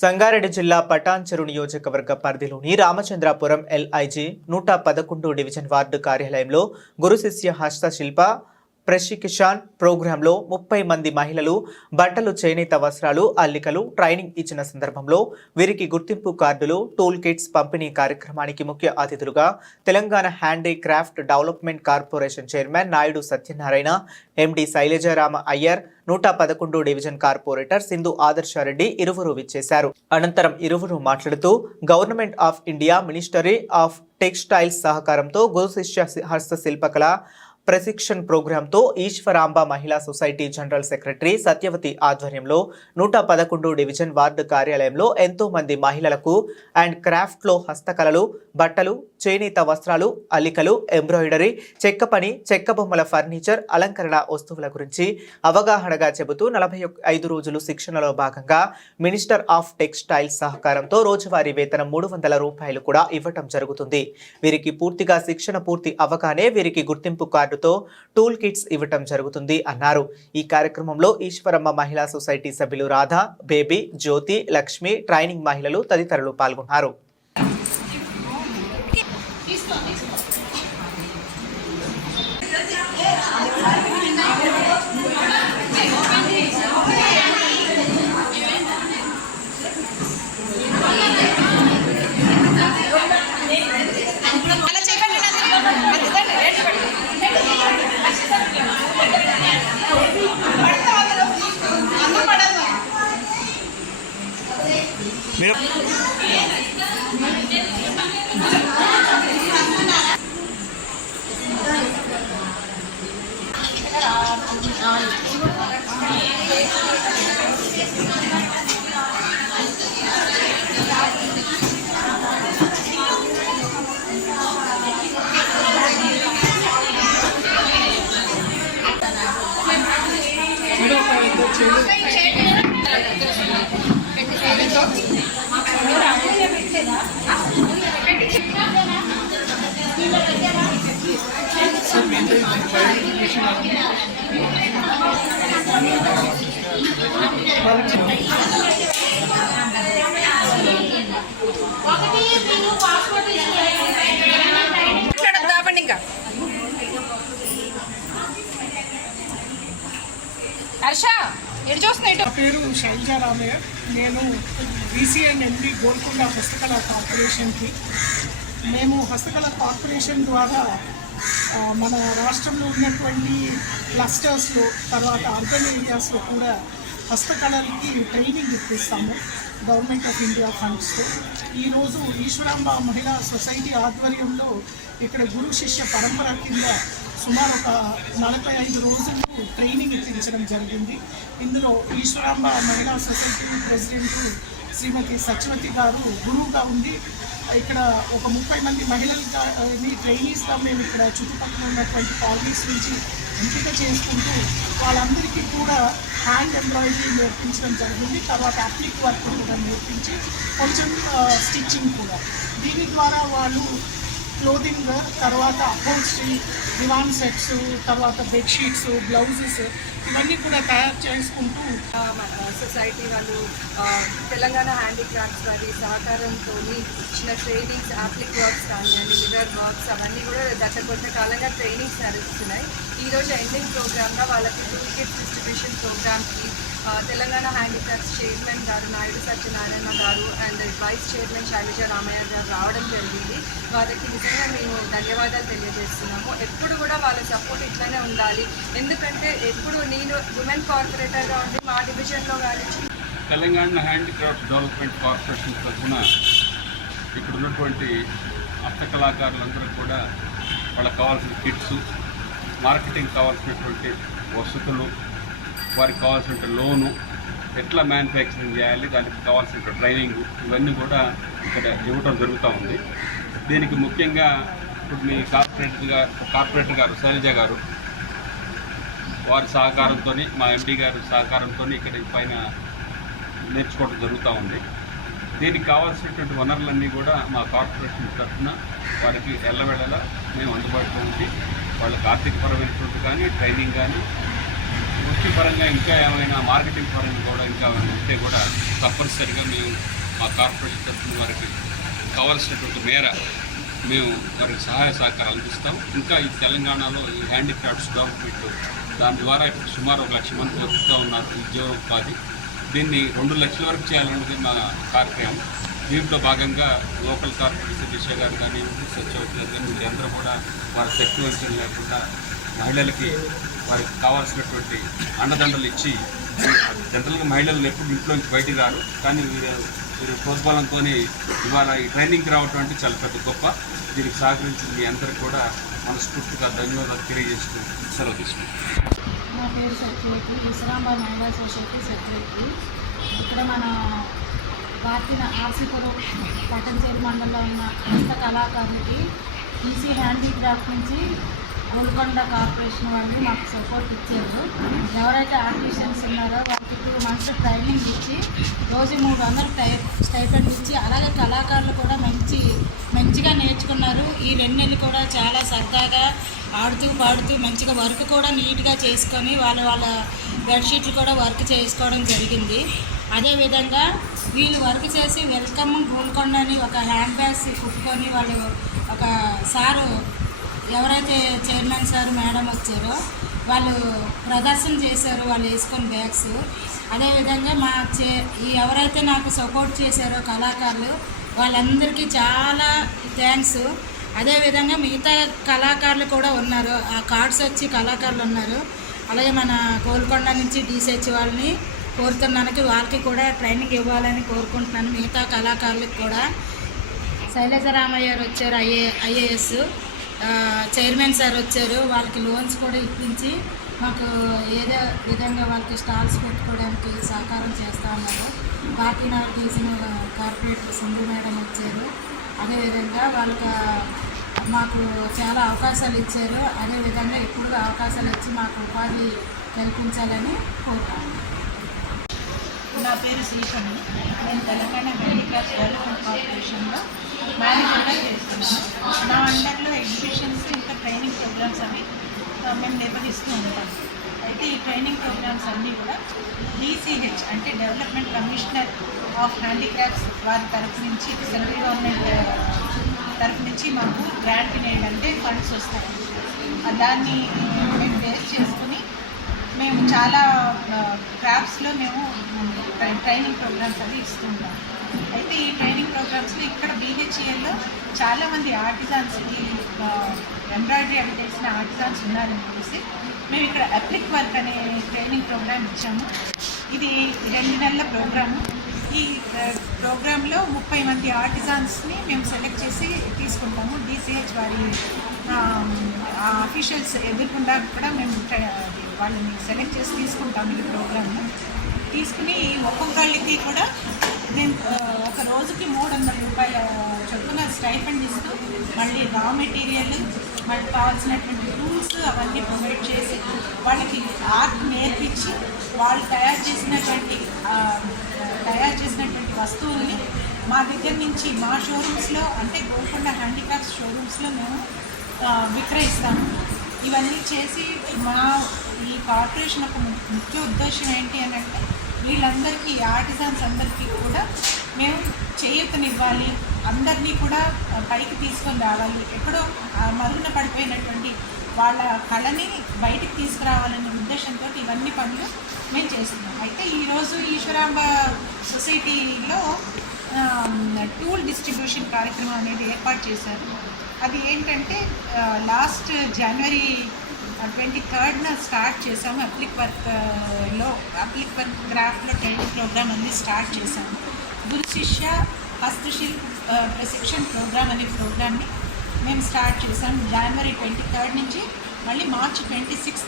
సంగారెడ్డి జిల్లా పటాన్చెరు నియోజకవర్గ పరిధిలోని రామచంద్రాపురం ఎల్ఐజీ నూట పదకొండు డివిజన్ వార్డు కార్యాలయంలో గురు శిష్య హస్తశిల్ప ప్రశిక్షణ్ ప్రోగ్రాంలో ముప్పై మంది మహిళలు బట్టలు చేనేత వస్త్రాలు అల్లికలు ట్రైనింగ్ ఇచ్చిన సందర్భంలో వీరికి గుర్తింపు కార్డులు టూల్ కిట్స్ పంపిణీ కార్యక్రమానికి ముఖ్య అతిథులుగా Telangana handicraft development corporation chairman Naidu Satyanarayana MD Sailajarama Iyer నూట పదకొండు డివిజన్ కార్పొరేటర్ సింధు ఆదర్శారెడ్డి ఇరువురు విచ్చేశారు. అనంతరం ఇరువురు మాట్లాడుతూ government of India ministry of textiles సహకారంతో గురు శిష్య హస్తశిల్పకళ ప్రశిక్షణ్ ప్రోగ్రాంతో ఈశ్వరాంబ మహిళా సొసైటీ జనరల్ సెక్రటరీ సత్యవతి ఆధ్వర్యంలో నూట పదకొండు డివిజన్ వార్డు కార్యాలయంలో ఎంతో మంది మహిళలకు అండ్ క్రాఫ్ట్లో హస్తకళలు బట్టలు చేనేత వస్త్రాలు అల్లికలు ఎంబ్రాయిడరీ చెక్క పని చెక్క బొమ్మల ఫర్నిచర్ అలంకరణ వస్తువుల గురించి అవగాహనగా చెబుతూ నలభై ఐదు రోజులు శిక్షణలో భాగంగా మినిస్టర్ ఆఫ్ టెక్స్టైల్స్ సహకారంతో రోజువారీ వేతనం మూడు వందల రూపాయలు కూడా ఇవ్వటం జరుగుతుంది. వీరికి పూర్తిగా శిక్షణ పూర్తి అవగానే వీరికి గుర్తింపు కార్డుతో టూల్ కిట్స్ ఇవ్వటం జరుగుతుంది అన్నారు. ఈ కార్యక్రమంలో ఈశ్వరమ్మ మహిళా సొసైటీ సభ్యులు రాధా బేబీ జ్యోతి లక్ష్మి ట్రైనింగ్ మహిళలు తదితరులు పాల్గొన్నారు. मेरा హర్ష ఎటు చూస్తున్నా నా పేరు శైలజా రామయ్య. నేను బీసీఎన్ ఎండి గోల్కొండ హస్తకళ కార్పొరేషన్కి. మేము హస్తకళ కార్పొరేషన్ ద్వారా మన రాష్ట్రంలో ఉన్నటువంటి క్లస్టర్స్లో తర్వాత అర్బన్ ఏరియాస్లో కూడా హస్తకళలకి ట్రైనింగ్ ఇప్పిస్తాము గవర్నమెంట్ ఆఫ్ ఇండియా ఫండ్స్తో. ఈరోజు ఈశ్వరాంబ మహిళా సొసైటీ ఆధ్వర్యంలో ఇక్కడ గురు శిష్య పరంపర కింద సుమారు ఒక నలభై ఐదు రోజులు ట్రైనింగ్ ఇప్పించడం జరిగింది. ఇందులో ఈశ్వరాంబ మహిళా సొసైటీ ప్రెసిడెంట్ శ్రీమతి సత్యవతి గారు గురువుగా ఉండి ఇక్కడ ఒక ముప్పై మంది మహిళలని ట్రైనీస్గా మేము ఇక్కడ చుట్టుపక్కల ఉన్నటువంటి కాలనీస్ నుంచి ఎంపిక చేసుకుంటూ వాళ్ళందరికీ కూడా హ్యాండ్ ఎంబ్రాయిడరీ నేర్పించడం జరిగింది. తర్వాత అప్లిక్ వర్క్ కూడా నేర్పించి కొంచెం స్టిచ్చింగ్ కూడా. దీని ద్వారా వాళ్ళు క్లోదింగ్ తర్వాత అపోల్స్ట్రీ దివాన్ సెట్స్ తర్వాత బెడ్షీట్స్ బ్లౌజెస్ ఇవన్నీ కూడా తయారు చేసుకుంటూ సొసైటీ వాళ్ళు తెలంగాణ హ్యాండీక్రాఫ్ట్స్ వారి సహకారంతో ఇచ్చిన ట్రైనింగ్స్ యాప్లిక్ వర్క్స్ కానివ్వండి మిరర్ వర్క్స్ అవన్నీ కూడా గత కొంతకాలంగా ట్రైనింగ్స్ నడుస్తున్నాయి. ఈరోజు ఎండింగ్ ప్రోగ్రామ్గా వాళ్ళకి టూల్ కిట్ డిస్ట్రిబ్యూషన్ ప్రోగ్రామ్కి తెలంగాణ హ్యాండిక్రాఫ్ట్స్ చైర్మన్ గారు నాయుడు సత్యనారాయణ గారు and vice chairman Sailaja Ramayya గారు రావడం జరిగింది. వారికి నిజంగా మేము ధన్యవాదాలు తెలియజేస్తున్నాము. ఎప్పుడు కూడా వాళ్ళ సపోర్ట్ ఇట్లానే ఉండాలి. ఎందుకంటే ఎప్పుడు నేను ఉమెన్ కార్పొరేటర్గా ఉండి మా డివిజన్లో కానీ తెలంగాణ హ్యాండిక్రాఫ్ట్ డెవలప్మెంట్ కార్పొరేషన్ తరఫున ఇక్కడ ఉన్నటువంటి హస్తకళాకారులందరూ కూడా వాళ్ళకి కావాల్సిన కిట్స్ మార్కెటింగ్ కావాల్సినటువంటి వసతులు వారికి కావాల్సిన లోను ఎట్లా మ్యానుఫ్యాక్చరింగ్ చేయాలి దానికి కావాల్సిన ట్రైనింగ్ ఇవన్నీ కూడా ఇక్కడ ఇవ్వటం జరుగుతూ ఉంది. దీనికి ముఖ్యంగా ఇప్పుడు మీ కార్పొరేటర్గా కార్పొరేటర్ గారు శైలజ గారు వారి సహకారంతో మా ఎండి గారి సహకారంతో ఇక్కడ పైన నేర్చుకోవడం జరుగుతూ ఉంది. దీనికి కావాల్సినటువంటి వనరులన్నీ కూడా మా కార్పొరేషన్ తరఫున వారికి ఎల్లవేళలా మేము అందుబాటులో ఉండి వాళ్ళకి ఆర్థికపరమైనటువంటి కానీ ట్రైనింగ్ కానీ వృత్తిపరంగా ఇంకా ఏమైనా మార్కెటింగ్ పరంగా కూడా ఇంకా ఏమైనా ఉంటే కూడా తప్పనిసరిగా మేము మా కార్పొరేషన్ తరఫున వారికి కావాల్సినటువంటి మేర మేము వారికి సహాయ సహకారాలు అందిస్తాం. ఇంకా ఈ తెలంగాణలో ఈ హ్యాండిక్రాఫ్ట్స్ డెవలప్మెంట్ దాని ద్వారా ఇప్పుడు సుమారు ఒక లక్ష మంది వస్తూ ఉన్నారు ఉద్యోగోపాధి. దీన్ని రెండు లక్షల వరకు చేయాలన్నది మా కార్యక్రమం. దీంట్లో భాగంగా లోకల్ కార్పొరేషన్ దిశ గారు కానివ్వండి సత్యవతి గారు కానీ వీళ్ళందరూ కూడా వారి శక్తి వంచన లేకుండా మహిళలకి వారికి కావాల్సినటువంటి అండదండలు ఇచ్చి జనరల్గా మహిళలు ఎప్పుడు ఇంట్లోంచి బయటికి రారు. కానీ వీరు వీరు ప్రోత్సాహంతో ఇవాళ ఈ ట్రైనింగ్కి రావటం అంటే చాలా పెద్ద గొప్ప. దీనికి సహకరించిన మీ అందరికి కూడా మనస్ఫూర్తిగా ధన్యవాదాలు తెలియజేస్తూ సెలవు తీసుకుంటాం నా పేరు సెక్రటరీ విశ్రాంబ మహిళా సొసైటీ సెక్రటరీ ఇక్కడ మన పార్టీన ఆర్సీపురం పట్టణచేరు మండలంలో ఉన్న హస్త కళాకారులకి ఈసీ హ్యాండీక్రాఫ్ట్ నుంచి గోల్కొండ కార్పొరేషన్ వాళ్ళు మాకు సపోర్ట్ ఇచ్చారు. ఎవరైతే ఆర్టిషన్స్ ఉన్నారో వాళ్ళకి టూ మంత్స్ ట్రైనింగ్ ఇచ్చి రోజు మూడు వందలు టై స్టైపెండ్ ఇచ్చి అలాగే కళాకారులు కూడా మంచి మంచిగా నేర్చుకున్నారు. ఈ రెండు నెలలు కూడా చాలా సరదాగా ఆడుతూ పాడుతూ మంచిగా వర్క్ కూడా నీట్గా చేసుకొని వాళ్ళ వాళ్ళ బెడ్షీట్లు కూడా వర్క్ చేసుకోవడం జరిగింది. అదేవిధంగా వీళ్ళు వర్క్ చేసి వెల్కమ్ గోల్కొండ అని ఒక హ్యాండ్ బ్యాగ్స్ కుట్టుకొని వాళ్ళు ఒక సారు ఎవరైతే చైర్మన్ సార్ మేడం వచ్చారో వాళ్ళు ప్రదర్శన చేశారు వాళ్ళు వేసుకొని బ్యాగ్స్. అదేవిధంగా మా చే ఎవరైతే నాకు సపోర్ట్ చేశారో కళాకారులు వాళ్ళందరికీ చాలా థ్యాంక్స్. అదేవిధంగా మిగతా కళాకారులు కూడా ఉన్నారు. ఆ కార్డ్స్ వచ్చి కళాకారులు ఉన్నారు. అలాగే మన గోల్కొండ నుంచి డీసెచ్ వాళ్ళని కోరుతున్నానికి వాళ్ళకి కూడా ట్రైనింగ్ ఇవ్వాలని కోరుకుంటున్నాను. మిగతా కళాకారులకు కూడా. శైలజ రామయ్య గారు వచ్చారు ఐఏ ఐఏఎస్. చైర్మన్ సార్ వచ్చారు. వాళ్ళకి లోన్స్ కూడా ఇప్పించి మాకు ఏదో విధంగా వాళ్ళకి స్టాల్స్ పెట్టుకోవడానికి సహకారం చేస్తూ ఉన్నారు. కాకినాడ తీసిన కార్పొరేటర్ సింధు మేడం వచ్చారు. అదేవిధంగా వాళ్ళకి మాకు చాలా అవకాశాలు ఇచ్చారు. అదేవిధంగా ఇప్పుడు అవకాశాలు ఇచ్చి మాకు ఉపాధి కల్పించాలని కోరుతాను నా పేరు శ్రీకణి నేను తెలంగాణ హ్యాండిక్రాఫ్ట్ డెవలప్మెంట్ కార్పొరేషన్లో మేనేజర్గా చేస్తున్నాను. నా అండర్లో ఎగ్జిబిషన్స్ ఇంకా ట్రైనింగ్ ప్రోగ్రామ్స్ అవి మేము నిర్వహిస్తూ ఉంటాం. అయితే ఈ ట్రైనింగ్ ప్రోగ్రామ్స్ అన్నీ కూడా డీసీహెచ్ అంటే డెవలప్మెంట్ కమిషనర్ ఆఫ్ హ్యాండిక్రాఫ్ట్స్ వారి తరఫు నుంచి సెంట్రల్ గవర్నమెంట్ తరఫు నుంచి మాకు గ్రాంట్ అంటే ఫండ్స్ వస్తాయి. దాన్ని మేము బేస్ చేసుకుని మేము చాలా ల్యాబ్స్లో మేము ట్రై- ట్రైనింగ్ ప్రోగ్రామ్స్ అవి ఇస్తుంటాం. అయితే ఈ ట్రైనింగ్ ప్రోగ్రామ్స్లో ఇక్కడ బీహెచ్ఈఎల్లో చాలామంది ఆర్టిజాన్స్కి ఎంబ్రాయిడరీ అవి చేసిన ఆర్టిజాన్స్ ఉన్నారని తెలిసి మేము ఇక్కడ అప్లిక్ వర్క్ అనే ట్రైనింగ్ ప్రోగ్రామ్ ఇచ్చాము. ఇది రెండు నెలల ప్రోగ్రాము ఈ ప్రోగ్రాంలో ముప్పై మంది ఆర్టిజాన్స్ని మేము సెలెక్ట్ చేసి తీసుకుంటాము. డీసీహెచ్ వారి అఫీషియల్స్ ఎదుర్కొండా కూడా మేము వాళ్ళని సెలెక్ట్ చేసి తీసుకుంటాము ఈ ప్రోగ్రామ్ తీసుకుని ఒక్కొక్కళ్ళకి కూడా మేము ఒక రోజుకి మూడు వందల రూపాయల చొప్పున స్టైఫండ్ ఇస్తూ మళ్ళీ రా మెటీరియల్ మళ్ళీ కావాల్సినటువంటి టూల్స్ అవన్నీ ప్రొవైడ్ చేసి వాళ్ళకి ఆర్ట్ నేర్పించి వాళ్ళు తయారు చేసినటువంటి తయారు చేసినటువంటి వస్తువుల్ని మా దగ్గర నుంచి మా షోరూమ్స్లో అంటే గోల్కొండ హ్యాండిక్రాఫ్ట్స్ షోరూమ్స్లో మేము విక్రయిస్తాము. ఇవన్నీ చేసి మా ఈ కార్పొరేషన్ యొక్క ము- ముఖ్య ఉద్దేశం ఏంటి అని అంటే వీళ్ళందరికీ ఆర్టిజాన్స్ అందరికీ కూడా మేము చేయూతనివ్వాలి. అందరినీ కూడా పైకి తీసుకొని రావాలి. ఎక్కడో మరుగున పడిపోయినటువంటి వాళ్ళ కళని బయటికి తీసుకురావాలనే ఉద్దేశంతో ఇవన్నీ పనులు మేము చేస్తున్నాం. అయితే ఈరోజు ఈశ్వరాంబ సొసైటీలో టూల్ డిస్ట్రిబ్యూషన్ కార్యక్రమం అనేది ఏర్పాటు చేశారు. అది ఏంటంటే లాస్ట్ జనవరి ట్వంటీ థర్డ్న స్టార్ట్ చేసాము అప్లిక్ వర్క్లో అప్లిక్ వర్క్ గ్రాఫ్లో ట్రైనింగ్ ప్రోగ్రామ్ అనేది స్టార్ట్ చేశాము. గురు శిష్య హస్తశిల్ప ఆ, ప్రశిక్షణ ప్రోగ్రామ్ అనే ప్రోగ్రామ్ని మేము స్టార్ట్ చేసాం జనవరి ట్వంటీ థర్డ్ నుంచి మళ్ళీ మార్చి ట్వంటీ సిక్స్త్